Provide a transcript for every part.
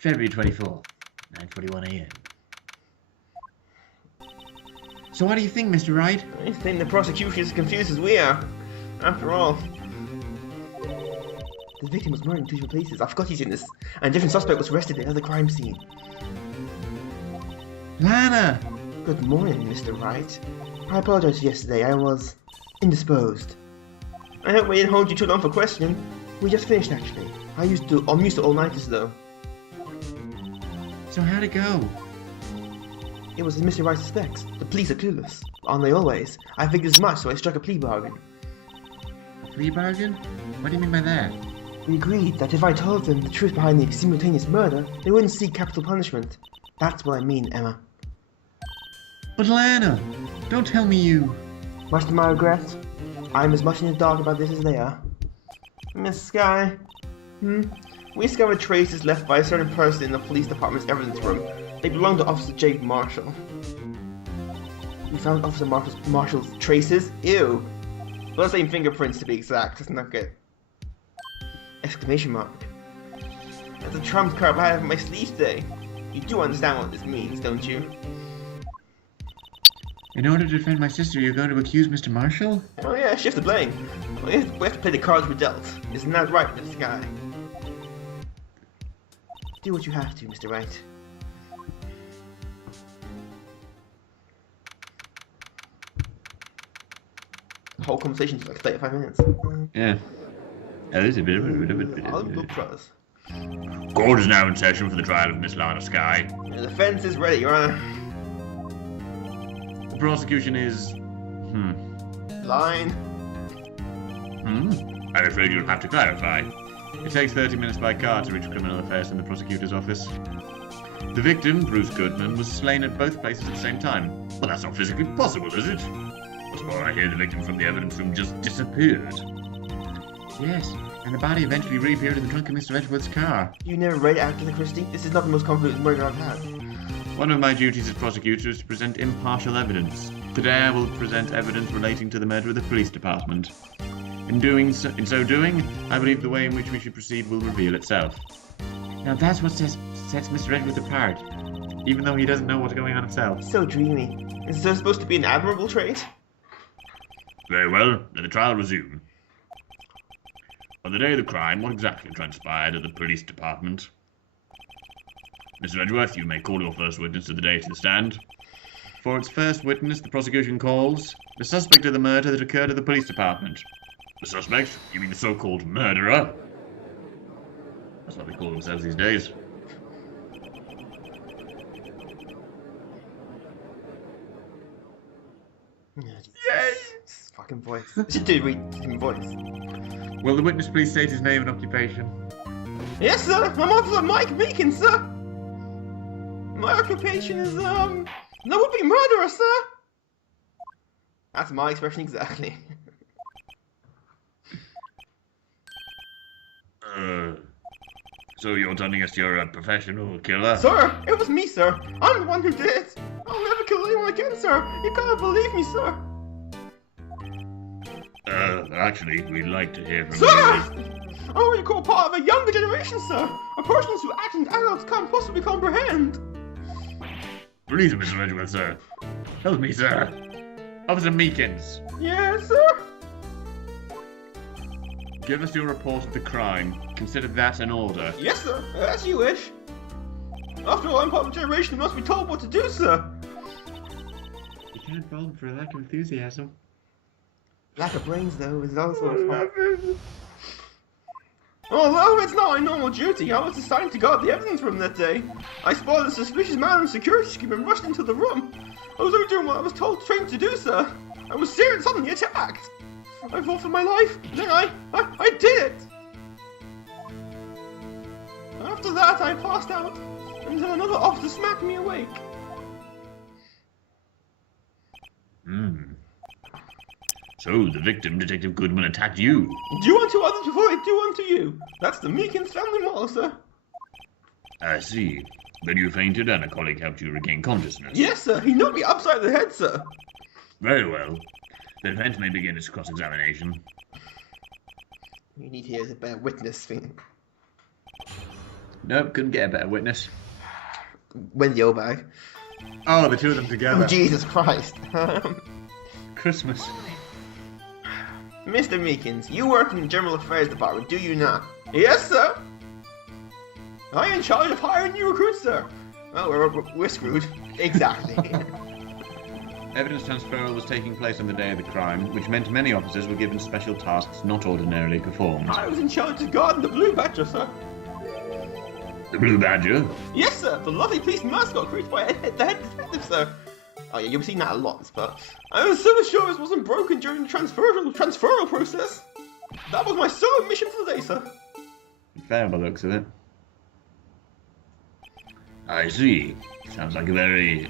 February 24th, 9:41 a.m. So what do you think, Mr. Wright? I think the prosecution is as confused as we are. After all, the victim was murdered in two different places. I forgot he's in this. And a different suspect was arrested at the crime scene. Lana! Good morning, Mr. Wright. I apologize for yesterday. I was indisposed. I hope we didn't hold you too long for questioning. We just finished, actually. I'm used to all-nighters, though. So how'd it go? It was as Mr. Wright suspects. The police are clueless. Aren't they always? I figured as much, so I struck a plea bargain. A plea bargain? What do you mean by that? We agreed that if I told them the truth behind the simultaneous murder, they wouldn't seek capital punishment. That's what I mean, Emma. But Lana, don't tell me you... Much to my regret, I'm as much in the dark about this as they are. Miss Skye, we discovered traces left by a certain person in the police department's evidence room. They belong to Officer Jake Marshall. We found Officer Marshall's traces? Ew. Well, the same fingerprints to be exact. Doesn't that get... Exclamation mark. That's a trump card I have in my sleeve today. You do understand what this means, don't you? In order to defend my sister, you're going to accuse Mr. Marshall? Oh yeah, shift the blame. We have to play the cards we're dealt. Isn't that right, Miss Skye? Do what you have to, Mr. Wright. The whole conversation took like 35 minutes. Yeah. That is a bit of a... I'll look trust. Court is now in session for the trial of Miss Lana Skye. The defense is ready, Your Honor. The prosecution is... Line. I'm afraid you'll have to clarify. It takes 30 minutes by car to reach criminal affairs in the prosecutor's office. The victim, Bruce Goodman, was slain at both places at the same time. Well, that's not physically possible, is it? What's more, I hear the victim from the evidence room just disappeared. Yes, and the body eventually reappeared in the trunk of Mr. Edgeworth's car. You never read Agatha Christie? This is not the most convoluted murder I've had. One of my duties as prosecutor is to present impartial evidence. Today I will present evidence relating to the murder of the police department. In so doing, I believe the way in which we should proceed will reveal itself. Now that's what sets Mr. Edgeworth apart, even though he doesn't know what's going on himself. So dreamy. Is this supposed to be an admirable trait? Very well, let the trial resume. On the day of the crime, what exactly transpired at the police department? Mr. Edgeworth, you may call your first witness of the day to the stand. For its first witness, the prosecution calls the suspect of the murder that occurred at the police department. The suspect? You mean the so-called murderer? That's what they call themselves these days. Yes! Fucking voice. I should do read his voice. Will the witness please state his name and occupation? Yes, sir! I'm Officer Mike Meakin, sir! My occupation is, no would-be murderer, sir! That's my expression exactly. So you're telling us you're a professional killer? Sir, it was me, sir. I'm the one who did it. I'll never kill anyone again, sir. You gotta believe me, sir. Actually, we'd like to hear from Sir! you. Oh, you call part of a younger generation, sir. A person whose actions adults can't possibly comprehend. Please, Mr. Edgeworth, sir. Help me, sir. Officer Meekins. Yes, sir. Give us your report of the crime. Consider that an order. Yes, sir. As you wish. After all, I'm part of a generation who must be told what to do, sir. You can't fault him for a lack of enthusiasm. Lack of brains, though, is also a fault. Although it's not my normal duty, I was assigned to guard the evidence room that day. I spotted a suspicious man in a security screen and rushed into the room. I was only doing what I was told trained to do, sir. I was seared and suddenly attacked. I fought for my life, then I did it! After that, I passed out, until another officer smacked me awake. So, the victim, Detective Goodman, attacked you? Do unto others before they do unto you. That's the Meekins family motto, sir. I see. Then you fainted and a colleague helped you regain consciousness. Yes, sir. He knocked me upside the head, sir. Very well. The defense may begin its cross-examination. You need here is a bear witness thing. Nope, couldn't get a better witness. When's the old bag? Oh, the two of them Oh, together. Jesus Christ. Christmas. Mr. Meekins, you work in the General Affairs Department, do you not? Yes, sir. I am in charge of hiring new recruits, sir. Well, we're screwed. Exactly. Evidence transfer was taking place on the day of the crime, which meant many officers were given special tasks not ordinarily performed. I was in charge of guarding the Blue Badger, sir. The Blue Badger? Yes, sir. The lovely police mascot created by the head detective, sir. Oh yeah, you've seen that a lot, but I was so sure it wasn't broken during the transferal process. That was my sole mission for the day, sir. Fair by the looks of it. I see. Sounds like a very,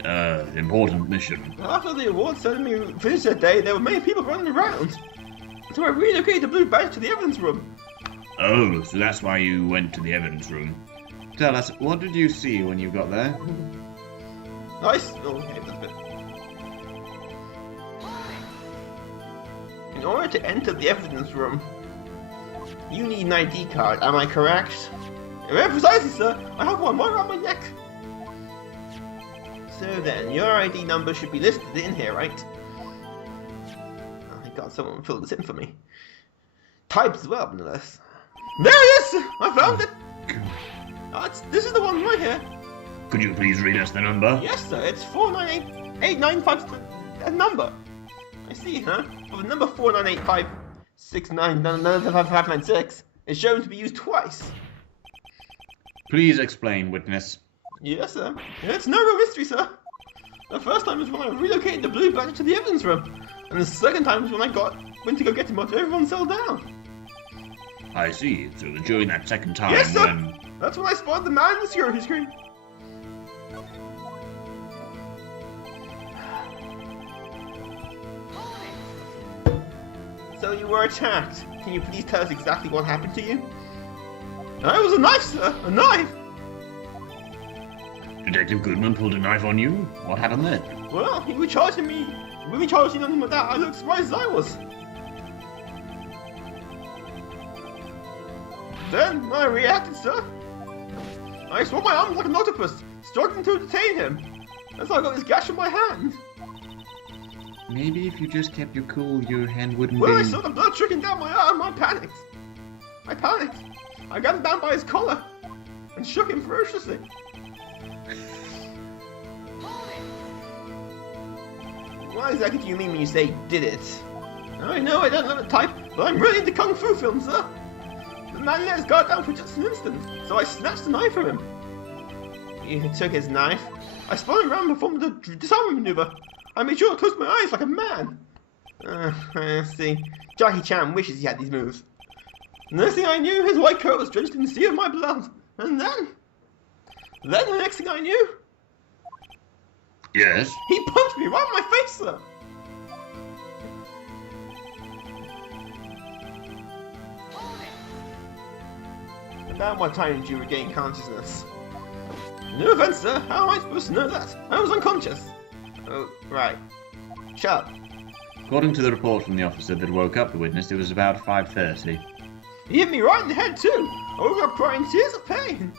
important mission. After the award ceremony finished that day, there were many people running around. So I relocated the Blue Badger to the evidence room. Oh, so that's why you went to the evidence room. Tell us, what did you see when you got there? Nice. Oh, okay, that's good. In order to enter the evidence room, you need an ID card, am I correct? Very precisely, sir. I have one right around my neck. So then, your ID number should be listed in here, right? Oh, thank God someone filled this in for me. Typed as well, nonetheless. There it is! I found it! This is the one right here. Could you please read us the number? Yes, sir. It's 498-895. A number. I see, huh? Well, the number 498-569-596 is shown to be used twice. Please explain, witness. Yes, sir. It's no real mystery, sir. The first time was when I relocated the Blue Badger to the evidence room, and the second time was when I went to go get him after everyone settled down. I see. So during that second time, Yes, sir. when... That's when I spotted the man in the security screen. So you were attacked. Can you please tell us exactly what happened to you? It was a knife, sir. A knife. Detective Goodman pulled a knife on you? What happened then? Well, he was charging me. When we charged him with that, I looked surprised as I was. Then I reacted, sir. I swung my arms like an octopus, struggling to detain him. That's how I got this gash on my hand. Maybe if you just kept your cool, your hand wouldn't When be... I saw the blood trickling down my arm, I panicked. I got him down by his collar and shook him ferociously. What exactly do you mean when you say did it? I know I don't know the type, but I'm really into kung fu films, sir. The man let his guard down for just an instant, so I snatched the knife from him. You took his knife. I spun him around and performed the disarmament maneuver. I made sure to close my eyes like a man. I see. Jackie Chan wishes he had these moves. The next thing I knew, his white coat was drenched in the sea of my blood. And then the next thing I knew, Yes? he punched me right in my face, sir. About what time did you regain consciousness? No offense, sir. How am I supposed to know that? I was unconscious. Oh, right. Shut up. According to the report from the officer that woke up the witness, it was about 5:30. He hit me right in the head, too. I woke up crying tears of pain.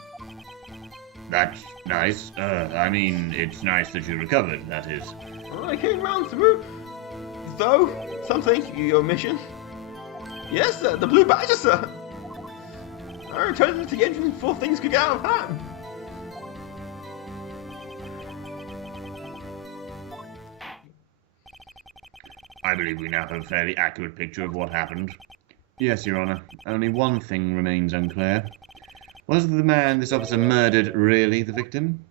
That's nice. I mean, it's nice that you recovered, that is. Well, I came round through. Though, something, your mission. Yes, sir, the Blue Badger, sir. I returned to the engine before things could get out of hand. I believe we now have a fairly accurate picture of what happened. Yes, Your Honor. Only one thing remains unclear. Was the man this officer murdered really the victim?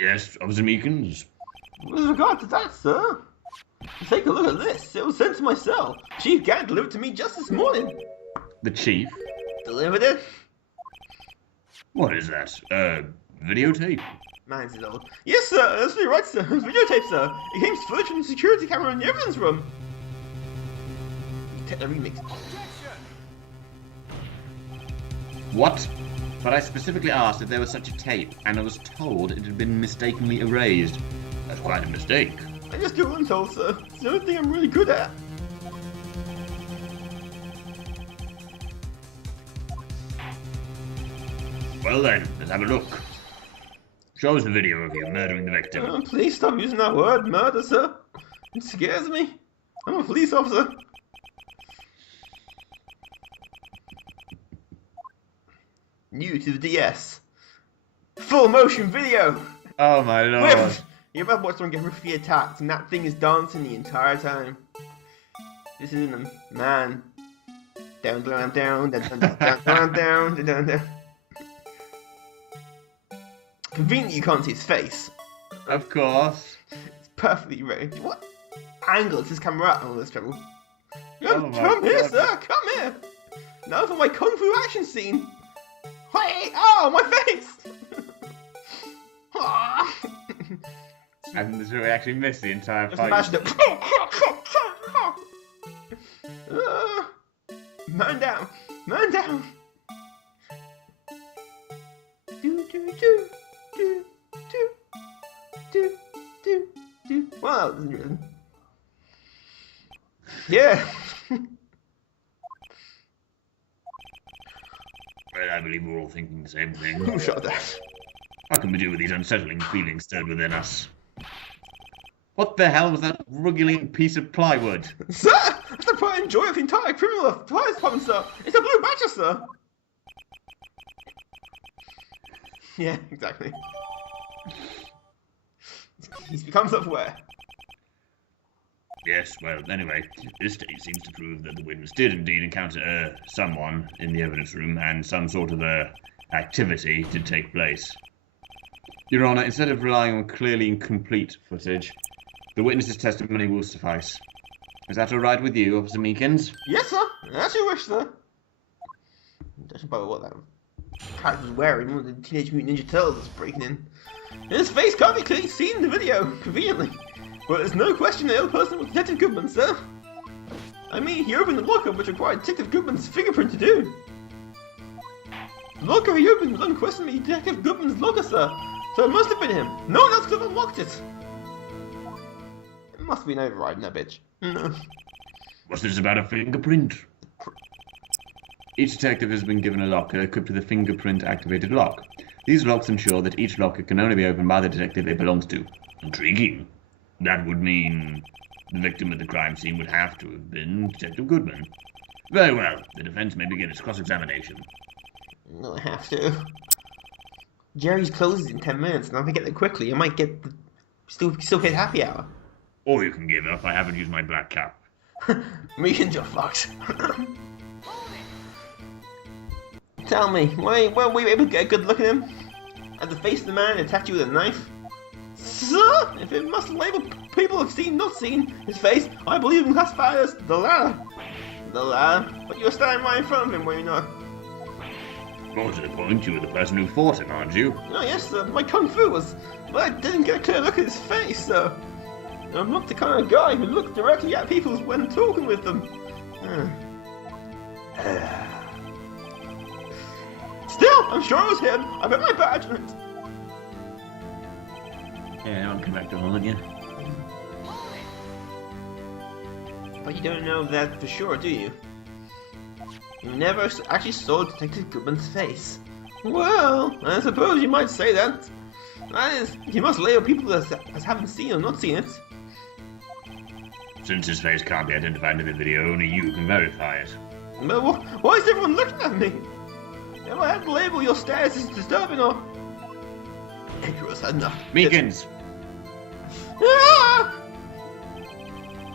Yes, Officer Meekins? With regard to that, sir, take a look at this. It was sent to my cell. Chief Gant delivered it to me just this morning. The chief? Delivered it? What is that? Videotape? Man's is old. Yes, sir, that's really right, sir. It was videotape, sir. It came footage from the security camera in the evidence room. Take the remix. What? But I specifically asked if there was such a tape, and I was told it had been mistakenly erased. That's quite a mistake. I just do what I'm told, sir. It's the only thing I'm really good at. Well then, let's have a look. Show us the video of you murdering the victim. Oh, please stop using that word, murder, sir. It scares me. I'm a police officer. New to the DS. Full motion video. Oh my lord. You're about to watch someone get ruthlessly attacked, and that thing is dancing the entire time. This isn't a man. Down, down, down, down, down, down, down, down, down, down. Conveniently, you can't see his face. Of course. It's perfectly right. What angle is this camera at? All this trouble. Oh my Come here, God. sir. Come here. Now for my kung fu action scene. Hey! Oh, my face! And so we actually missed the entire Just fight. imagine it. Man down! Man down! Do do do do do do do do. Wow, that wasn't written. Yeah. Well, I believe we're all thinking the same thing. Who shot that? How can we deal with these unsettling feelings stirred within us? What the hell was that wriggling piece of plywood? Sir, that's the pride and joy of the entire criminal police department, sir. It's a blue badger, sir. Yeah, exactly. He's become self-aware. Yes, well, anyway, this state seems to prove that the witness did indeed encounter someone in the evidence room and some sort of activity did take place. Your Honour, instead of relying on clearly incomplete footage, the witness's testimony will suffice. Is that all right with you, Officer Meekins? Yes, sir. As you wish, sir. Judging by what that character was wearing, one of the Teenage Mutant Ninja Turtles was breaking in. His face can't be clearly seen in the video, conveniently. But there's no question the ill person was Detective Goodman, sir. I mean, he opened the locker, which required Detective Goodman's fingerprint to do. The locker he opened was unquestionably Detective Goodman's locker, sir. So it must have been him. No one else could have unlocked it. It must have been overriding that bitch. What's this about a fingerprint? Each detective has been given a locker equipped with a fingerprint-activated lock. These locks ensure that each locker can only be opened by the detective it belongs to. Intriguing. That would mean the victim at the crime scene would have to have been Detective Goodman. Very well. The defense may begin its cross-examination. No, I have to. Jerry's closes in 10 minutes, and if I get there quickly, I might get the still get happy hour. Or you can give up. I haven't used my black cap. Me and your fox. Tell me, weren't we able to get a good look at him? At the face of the man and attacked you with a knife? Sir, if it must label people have seen, not seen his face, I believe him classified as the latter. The latter? But you're standing right in front of him, were you not? More to the point, you were the person who fought him, aren't you? Oh yes, sir, my kung fu was... But I didn't get a clear look at his face, sir. I'm not the kind of guy who looks directly at people when talking with them. Still, I'm sure it was him. I bet my badge on it. Yeah, I'll come back to haunt you. But you don't know that for sure, do you? You never actually saw Detective Goodman's face. Well, I suppose you might say that. That is, you must label people as having seen or not seen it. Since his face can't be identified in the video, only you can verify it. But why is everyone looking at me? If I had to label your stares as disturbing or... Dangerous enough. Meekins! Ah!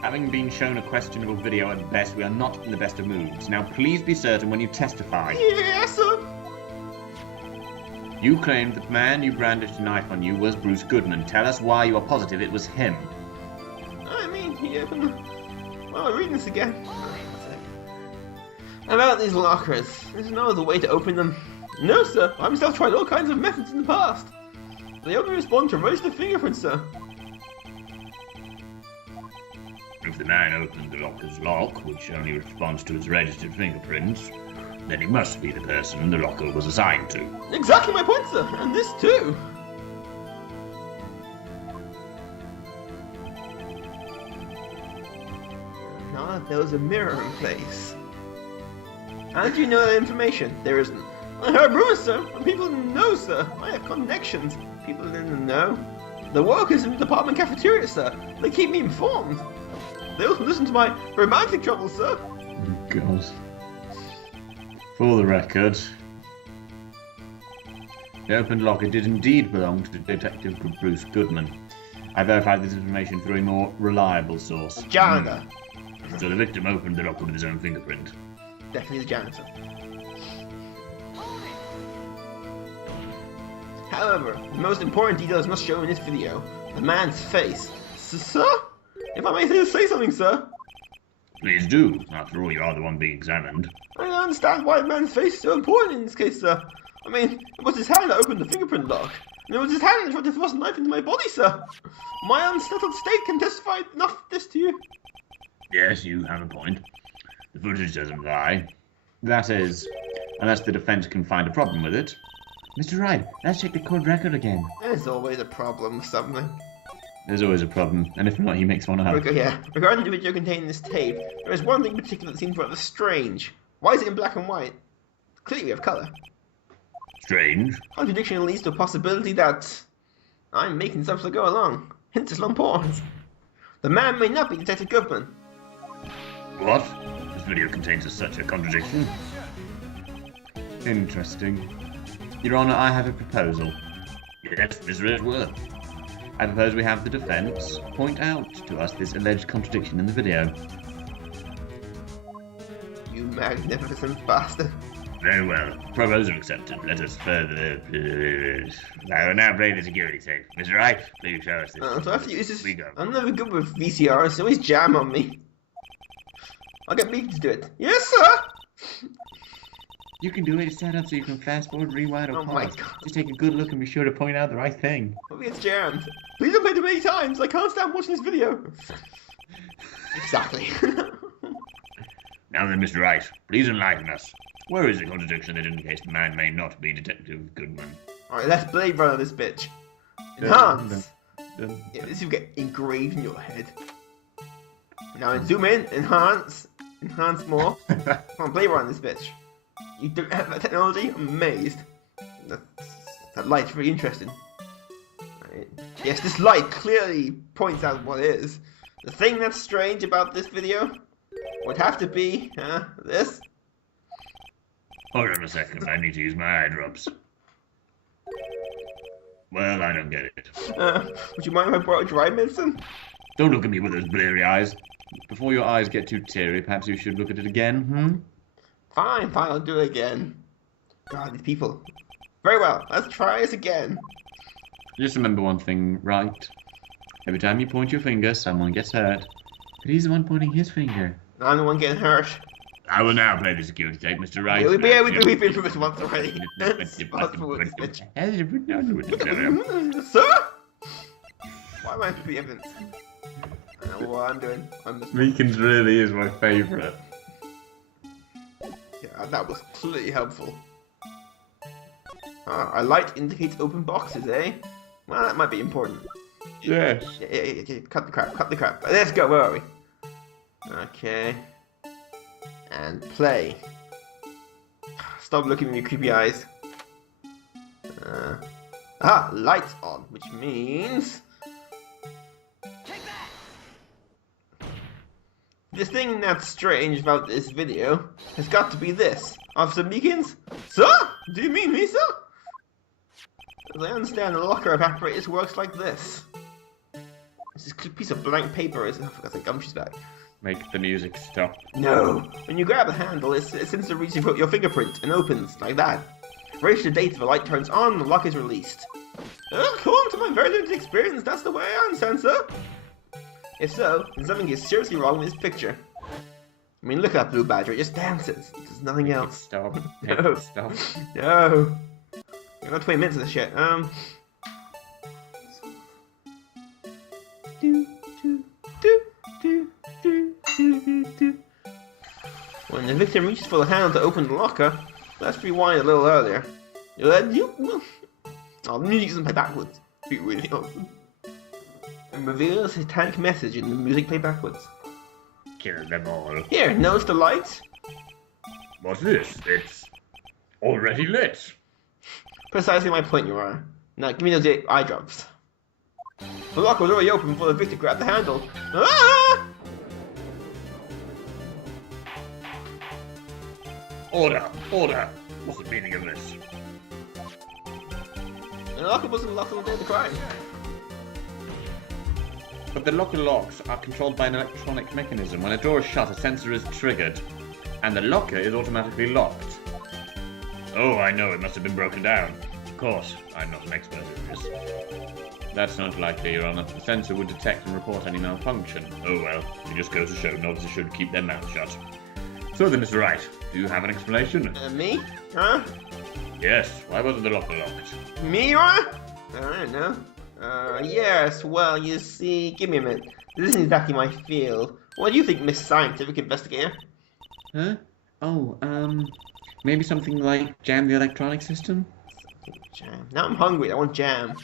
Having been shown a questionable video at best, we are not in the best of moods. Now please be certain when you testify. Yes, sir. You claimed that the man you brandished a knife on you was Bruce Goodman. Tell us why you are positive it was him. I mean, he opened... Well, I'm reading this again. About these lockers. There's no other way to open them. No, sir. I myself tried all kinds of methods in the past. They only respond to registered fingerprints, sir. If the man opened the locker's lock, which only responds to its registered fingerprints, then he must be the person the locker was assigned to. Exactly my point, sir. And this too. Now that there was a mirror in place. How did you know that information? There isn't. I heard rumors, sir. And people know, sir. I have connections. People in the know. The workers in the department cafeteria, sir. They keep me informed. They also listen to my romantic troubles, sir. Oh, God. For the record, the opened locker did indeed belong to Detective Bruce Goodman. I verified this information through a more reliable source. Janitor. So the victim opened the locker with his own fingerprint. Definitely the janitor. However, the most important detail is not shown in this video. The man's face. Sir? If I may say something, sir? Please do. After all, you are the one being examined. I don't understand why the man's face is so important in this case, sir. I mean, it was his hand that opened the fingerprint lock. And it was his hand that shot the first knife into my body, sir. My unsettled state can testify enough of this to you. Yes, you have a point. The footage doesn't lie. That is, unless the defense can find a problem with it. Mr. Wright, let's check the court record again. There's always a problem with something. There's always a problem, and if not, he makes one up. Regarding the video contained in this tape, there is one thing in particular that seems rather strange. Why is it in black and white? Clearly we have colour. Strange. Contradiction leads to a possibility that I'm making stuff as I go along. Hint is long pause. The man may not be Detective Gumshoe. What? This video contains such a contradiction. Interesting. Your Honour, I have a proposal. Yes, Mr. Edgeworth. I propose we have the defence point out to us this alleged contradiction in the video. You magnificent bastard. Very well. Proposal accepted. Let us further... I will now play the security tape. Mr. Wright, please show us this. So I have to use this... We go. I'm never good with VCRs, they always jam on me. I'll get Meek to do it. Yes, sir! You can do it set up so you can fast forward, rewind, or Oh pause. my God. Just take a good look and be sure to point out the right thing. Maybe it's jammed. Please don't play too many times. I can't stand watching this video. Exactly. Now then, Mr. Wright, please enlighten us. Where is the contradiction that indicates the man may not be Detective Goodman? Alright, let's Blade Runner this bitch. Enhance. Yeah, this will get engraved in your head. Now zoom in, enhance more. Come on, Blade Runner this bitch. You don't have that technology? I'm amazed. That light's really interesting. Right. Yes, this light clearly points out what it is. The thing that's strange about this video would have to be, this. Hold on a second, I need to use my eye drops. Well, I don't get it. Would you mind if I brought dry medicine? Don't look at me with those bleary eyes. Before your eyes get too teary, perhaps you should look at it again, Fine, I'll do it again. God, these people. Very well, let's try this again. Just remember one thing, right? Every time you point your finger, someone gets hurt. But he's the one pointing his finger. I'm the one getting hurt. I will now play the security tape, Mr. Wright. We've been through this once already. Sir? Why am I to be evidence? I know what I'm doing. Meekins really is my favourite. Yeah, that was clearly helpful. A light indicates open boxes, eh? Well, that might be important. Yes. Yeah. Cut the crap. Let's go, where are we? Okay. And play. Stop looking at me, creepy eyes. Lights on, which means... The thing that's strange about this video has got to be this. Officer Meekins? Sir? Do you mean me, sir? As I understand, the locker apparatus works like this. This piece of blank paper is... I forgot the Gumshoe's back. Make the music stop. No. When you grab the handle, it sends the reach your fingerprint and opens, like that. Reach the date if the light turns on, the lock is released. According to my very limited experience, that's the way I understand, sir. If so, then something is seriously wrong with this picture. I mean, look at that blue badger, it just dances. It does nothing else. Stop. No. Stop. No. I've got 20 minutes of this shit. When the victim reaches for the handle to open the locker, let's rewind a little earlier. The music doesn't play backwards. Be really awesome. And reveals a satanic message in the music play backwards. Kill them all. Here, notice the lights? What's this? Already lit. Precisely my point, Your Honor. Now, give me those eye drops. The locker was already open before the victim grabbed the handle. Ah! Order! Order! What's the meaning of this? The locker wasn't locked on the day of the crime. But the locker locks are controlled by an electronic mechanism. When a door is shut, a sensor is triggered, and the locker is automatically locked. Oh, I know, it must have been broken down. Of course, I'm not an expert in this. That's not likely, Your Honor. The sensor would detect and report any malfunction. Oh well, it just goes to show novices should keep their mouths shut. So then, Mr. Wright, do you have an explanation? Me? Huh? Yes, why wasn't the locker locked? Me, Your Honor? I don't know. Yes, well, you see, give me a minute. This isn't exactly my field. What do you think, Miss Scientific Investigator? Huh? Oh, maybe something like jam the electronic system? Jam. Now I'm hungry, I want jam.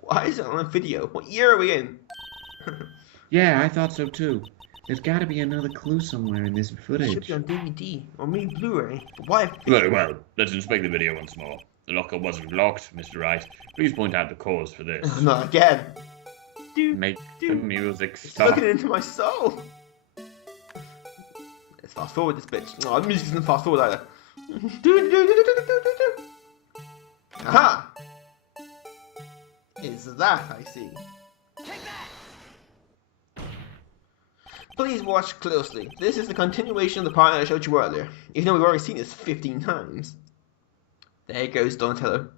Why is it on a video? What year are we in? Yeah, I thought so too. There's gotta be another clue somewhere in this It should footage. be on DVD, or maybe Blu-ray. But why? Very well, let's inspect the video once more. The locker wasn't locked, Mr. Wright. Please point out the cause for this. Not again. Dude, Make the music it's stop. looking into my soul. Let's fast forward this bitch. No, the music isn't fast forward either. Aha! Is that I see? Please watch closely. This is the continuation of the part I showed you earlier, even though we've already seen this 15 times. There goes Donatello.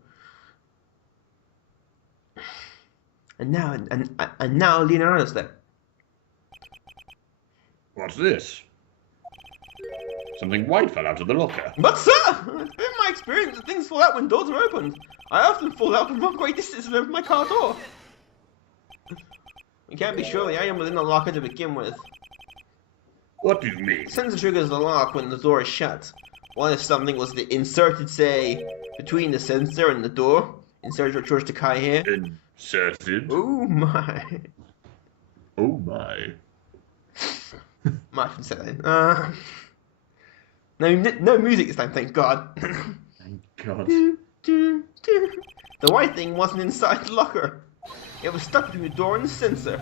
And now Leonardo's there. What's this? Something white fell out of the locker. But sir, it's been my experience that things fall out when doors are opened. I often fall out from great distances from my car door. We can't be sure the item within the locker to begin with. What do you mean? The sensor triggers the lock when the door is shut. What if something was inserted, say, between the sensor and the door? Inserted or George Takai here? Inserted? Oh my. Oh my. Might have said that. No music this time, thank God. Thank God. The white thing wasn't inside the locker. It was stuck between the door and the sensor.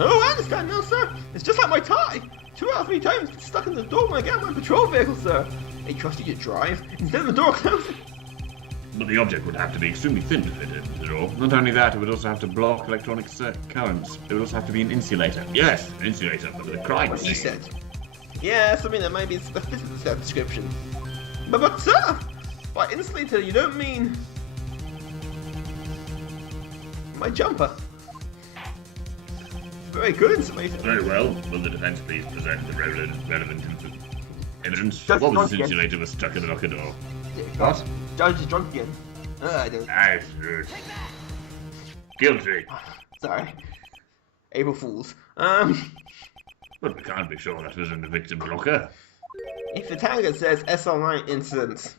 Oh, I understand now, sir. It's just like my tie. 2 out of 3 times it's stuck in the door when I get out of my patrol vehicle, sir. They trust you to drive instead of the door closing. But the object would have to be extremely thin to fit in the door. Not only that, it would also have to block electronic currents. It would also have to be an insulator. Yes, an insulator for the crime What he scene. said. Yeah, something that might be the fit of that description. But sir, by insulator you don't mean my jumper. Very good insulator. Very well. Will the defense please present the relevant evidence? Just What was not this yet. insulator was stuck in the locker door? What? Judge is drunk again. I don't. Absolute. Guilty. Sorry. April Fools. But we can't be sure that was in the victim's locker. If the tagger says SL9 incident,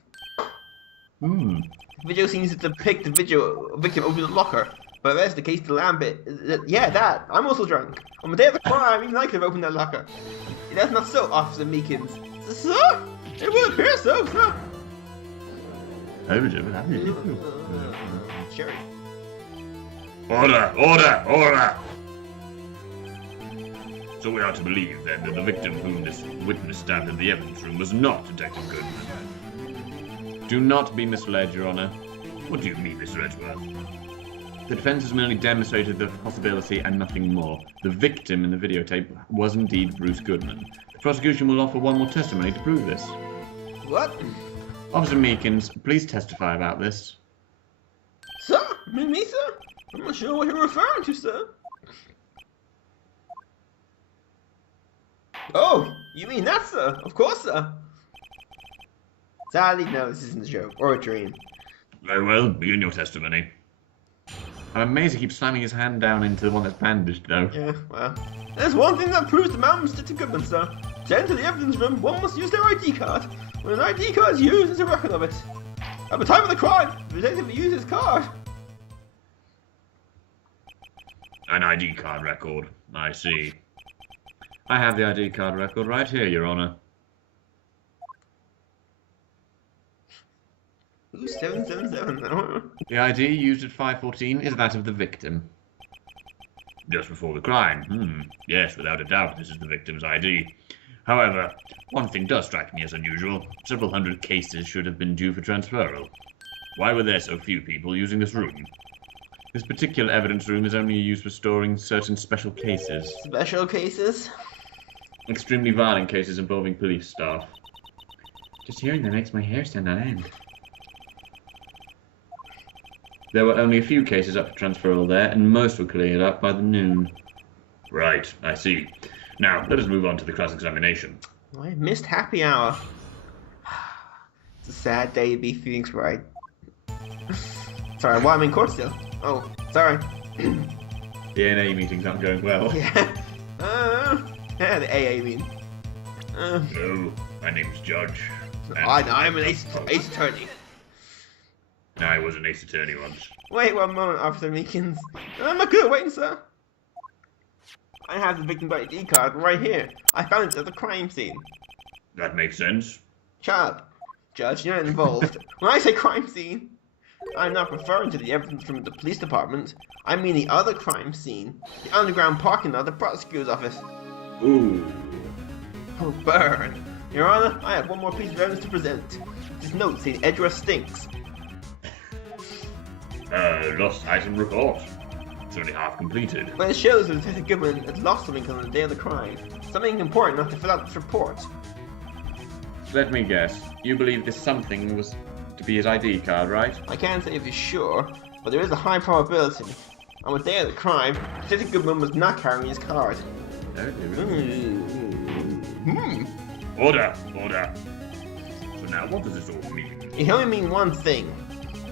the video seems to depict the victim over the locker. But that's the case to Lambert. Yeah, that. I'm also drunk. On the day of the crime, even I could have opened that locker. That's not so, Officer Meekins. Sir? It would appear so, sir. Sherry. Order! Order! Order! So we are to believe, then, that the victim whom this witness stabbed in the evidence room was not Detective Goodman. Do not be misled, Your Honor. What do you mean, Mr. Edgeworth? The defense has merely demonstrated the possibility and nothing more. The victim in the videotape was indeed Bruce Goodman. The prosecution will offer one more testimony to prove this. What? Officer Meekins, please testify about this. Sir? Me, sir? I'm not sure what you're referring to, sir. Oh, you mean that, sir? Of course, sir. Sadly, no, this isn't a joke or a dream. Very well, begin your testimony. I'm amazed he keeps slamming his hand down into the one that's bandaged, though. Yeah, well, there's one thing that proves the man was Detective Goodman, sir. To enter the evidence room, one must use their ID card. When an ID card is used, there's a record of it. At the time of the crime, the detective used his card. An ID card record. I see. I have the ID card record right here, Your Honor. Who's 777? The ID used at 5:14 is that of the victim. Just before the crime. Yes, without a doubt, this is the victim's ID. However, one thing does strike me as unusual. Several hundred cases should have been due for transferal. Why were there so few people using this room? This particular evidence room is only used for storing certain special cases. Special cases? Extremely violent cases involving police staff. Just hearing that makes my hair stand on end. There were only a few cases up for transferal there, and most were cleared up by the noon. Right, I see. Now, let us move on to the cross-examination. I missed happy hour. It's a sad day to be feeling right. Sorry, why I'm in court still? Oh, sorry. DNA meetings aren't going well. Yeah. The AA mean. Hello, my name's Judge. I'm an ace attorney. I was an ace attorney once. Wait 1 moment, Officer Meekins. I'm not good at waiting, sir. I have the victim's ID card right here. I found it at the crime scene. That makes sense. Shut up. Judge, you're not involved. When I say crime scene, I'm not referring to the evidence from the police department. I mean the other crime scene. The underground parking lot of the prosecutor's office. Ooh. Oh, burn. Your Honor, I have one more piece of evidence to present. This note saying Edgeworth stinks. Lost item report. It's only half completed. Well, it shows that Detective Goodman had lost something on the day of the crime. Something important enough to fill out this report. Let me guess. You believe this something was to be his ID card, right? I can't say for sure, but there is a high probability. On the day of the crime, Detective Goodman was not carrying his card. Order! So now, what does this all mean? It can only mean one thing.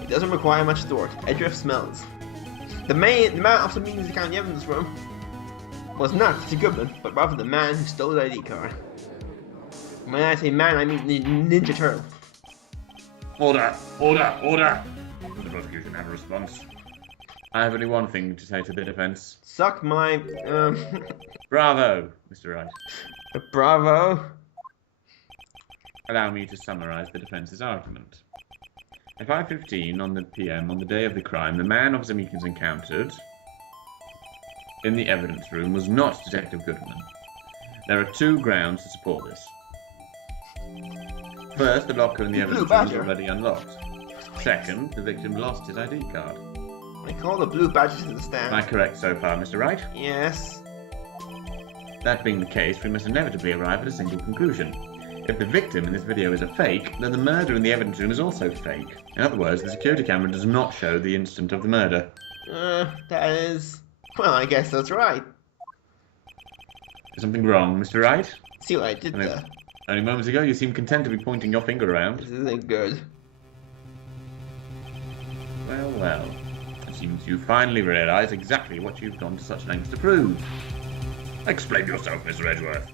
It doesn't require much thought. Edgeworth smells. The man Officer Meekins account in the evidence room was not Detective Goodman, but rather the man who stole the ID card. When I say man, I mean Ninja Turtle. Order! Does the prosecution have a response? I have only one thing to say to the defense. Suck my, Bravo, Mr. Wright. Bravo. Allow me to summarize the defense's argument. At 5:15 on the PM on the day of the crime, the man Officer Meekins encountered in the evidence room was not Detective Goodman. There are two grounds to support this. First, the locker in the evidence room was already unlocked. Second, the victim lost his ID card. I call the blue badges to the stand. Am I correct so far, Mr. Wright? Yes. That being the case, we must inevitably arrive at a single conclusion. If the victim in this video is a fake, then the murder in the evidence room is also fake. In other words, the security camera does not show the instant of the murder. That is... Well, I guess that's right. Is something wrong, Mr. Wright? See what I did there? Only moments ago, you seemed content to be pointing your finger around. This isn't good. Well. It seems you finally realise exactly what you've gone to such lengths to prove. Explain yourself, Mr. Edgeworth.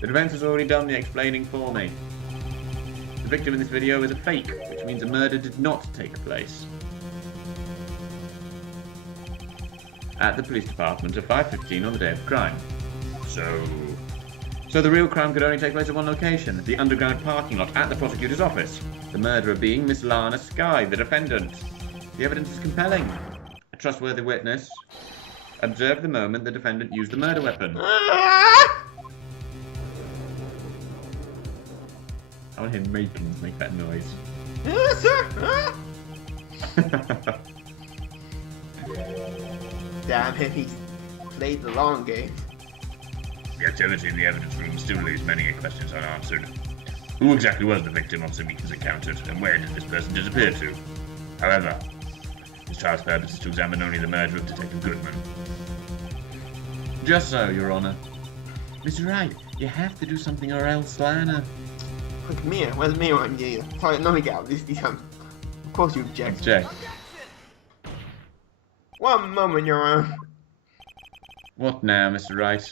The defense has already done the explaining for me. The victim in this video is a fake, which means a murder did not take place. At the police department at 5:15 on the day of the crime. So the real crime could only take place at one location, the underground parking lot at the prosecutor's office. The murderer being Miss Lana Skye, the defendant. The evidence is compelling. A trustworthy witness observed the moment the defendant used the murder weapon. I want to hear Meekins make that noise. Sir! Damn it, he's played the long game. The activity in the evidence room still leaves many questions unanswered. Who exactly was the victim Officer Meekins encountered, and where did this person disappear to? However, this trial's purpose is to examine only the murder of Detective Goodman. Just so, Your Honor. Mr. Wright, you have to do something or else, Lana. Quick, Mia, where's Mia on you? Sorry, let me get out of this. Of course you object. Object. 1 moment, Your Honor. What now, Mr. Wright?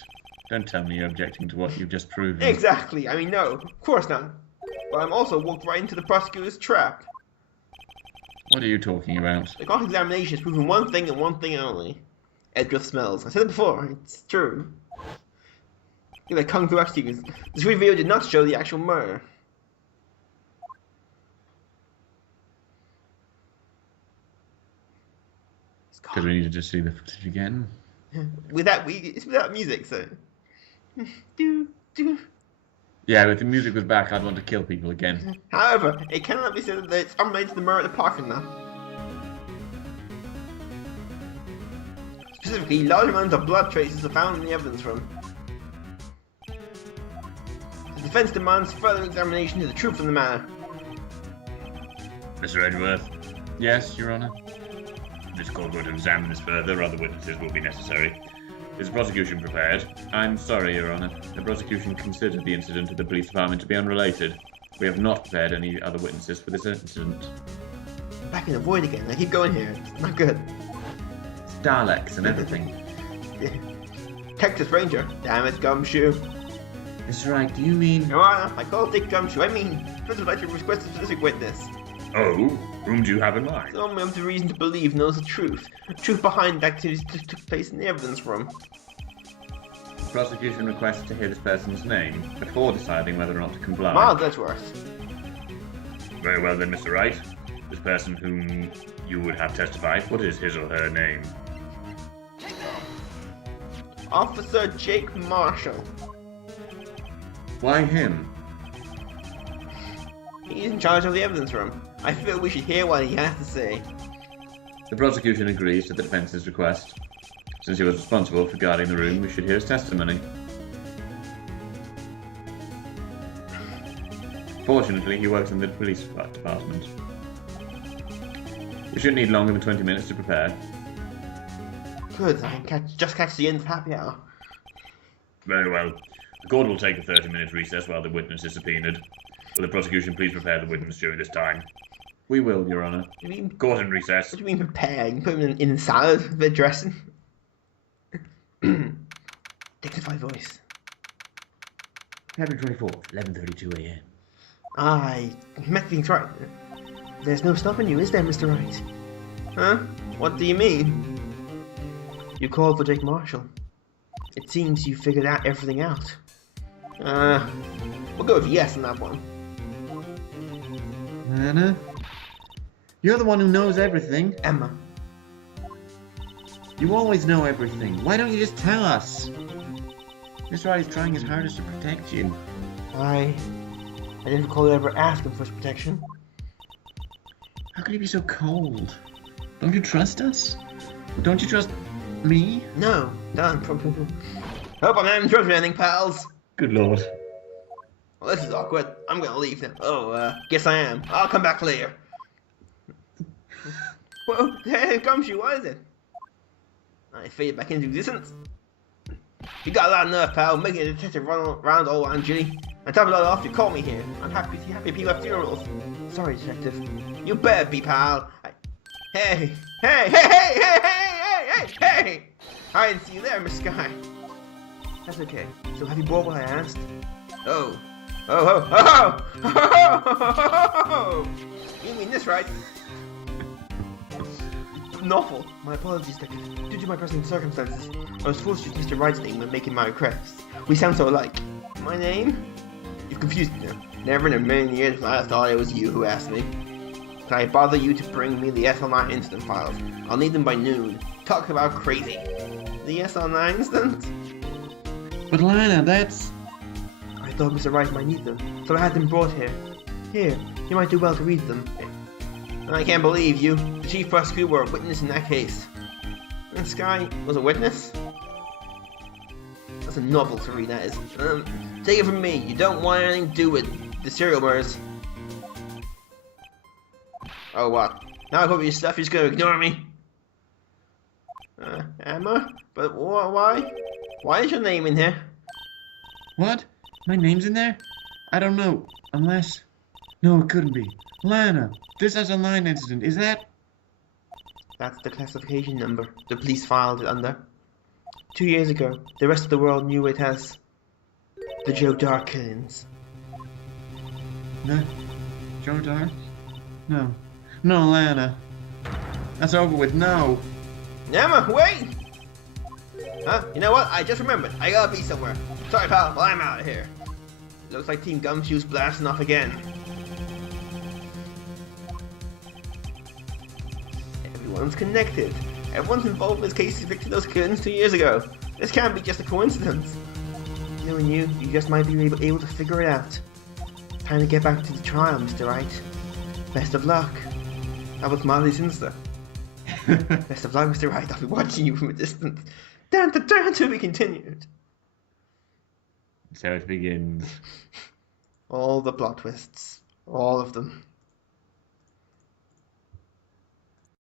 Don't tell me you're objecting to what you've just proven. Exactly. I mean, no, of course not. But I'm also walked right into the prosecutor's trap. What are you talking about? The cross-examination is proving one thing and one thing only. Edgeworth smells. I said it before. It's true. Look at Kung Fu X-Series. This video did not show the actual murder. Because we needed to see the footage again. It's without music, so. Do, do. Yeah, if the music was back, I'd want to kill people again. However, it cannot be said that it's unrelated to the murder at the parking lot. Specifically, large amounts of blood traces are found in the evidence room. The defense demands further examination of the truth of the matter. Mr. Edgeworth, Yes, Your Honor. this court will to examine this further. Other witnesses will be necessary. Is the prosecution prepared? I'm sorry, Your Honor. The prosecution considered the incident at the police department to be unrelated. We have not prepared any other witnesses for this incident. I'm back in the void again. I keep going here. It's not good. It's Daleks and everything. Texas Ranger. Damn it, Gumshoe. That's right, do you mean... Your Honor, I call Dick Gumshoe. I mean, first I'd like to request a specific witness. Oh, whom do you have in mind? Someone we have the reason to believe knows the truth. The truth behind the activities that took place in the evidence room. The prosecution requests to hear this person's name before deciding whether or not to comply. Miles Edgeworth. Very well then, Mr. Wright. This person whom you would have testified, what is his or her name? Officer Jake Marshall. Why him? He's in charge of the evidence room. I feel we should hear what he has to say. The prosecution agrees to the defense's request. Since he was responsible for guarding the room, we should hear his testimony. Fortunately, he works in the police department. We shouldn't need longer than 20 minutes to prepare. Good, I can just catch the end of happy hour. Very well. The court will take a 30-minute recess while the witness is subpoenaed. Will the prosecution please prepare the witness during this time? We will, Your Honor. What do you mean, Court in recess. what do you mean prepare? You can put him in salad with a dressing. Dignified voice. February 24th, 11:32 a.m. I met things right. There's no stopping you, is there, Mr. Wright? Huh? What do you mean? You called for Jake Marshall. It seems you figured out everything out. We'll go with yes on that one. Anna? You're the one who knows everything. Emma. You always know everything. Why don't you just tell us? Mr. Wright is trying his hardest to protect you. I didn't recall ever asking for his protection. How could you be so cold? Don't you trust us? Don't you trust me? No, done. Hope I'm not in trouble for anything, pals. Good lord. Well, this is awkward. I'm gonna leave now. Oh, guess I am. I'll come back later. Whoa, hey, Gumshoe, what is it? I faded back into existence. You got a lot of nerve, pal, making a detective run around all around Ginny. And top it all off, you call me here. I'm happy people have funerals. Sorry, detective. You better be, pal. Hey! I didn't see you there, Miss Sky. That's okay. So have you bought what I asked? Oh. You mean this, right? Novel. My apologies, Detective. Due to my present circumstances, I was forced to use Mr. Wright's name when making my request. We sound so alike. My name? You've confused me now. Never in a million years I thought it was you who asked me. Can I bother you to bring me the SL9 incident files? I'll need them by noon. Talk about crazy. The SL9 incident? But Lana, that's... I thought Mr. Wright might need them, so I had them brought here. Here, you might do well to read them. And I can't believe you, the chief prosecutor, were a witness in that case. And Sky was a witness? That's a novel to read, that is. Take it from me, you don't want anything to do with the serial murders. Oh, what? Now I hope your stuff, you're just gonna ignore me? Emma? But why? Why is your name in here? What? My name's in there? I don't know. Unless... No, it couldn't be. Lana, this SL9 incident, is that... That's the classification number the police filed it under. 2 years ago, the rest of the world knew it as the Joe Dark killings. The... Joe Dark? No. No, Lana. That's over with, no. Emma, wait! Huh? You know what? I just remembered. I gotta be somewhere. Sorry, pal, but I'm out of here. Looks like Team Gumshoe's blasting off again. Everyone's connected. Everyone's involved in this case evicted those curtains 2 years ago. This can't be just a coincidence. Knowing you just might be able to figure it out. Time to get back to the trial, Mr. Wright. Best of luck. That was mildly sinister. Best of luck, Mr. Wright. I'll be watching you from a distance. Down to be continued. So it begins. All the plot twists. All of them.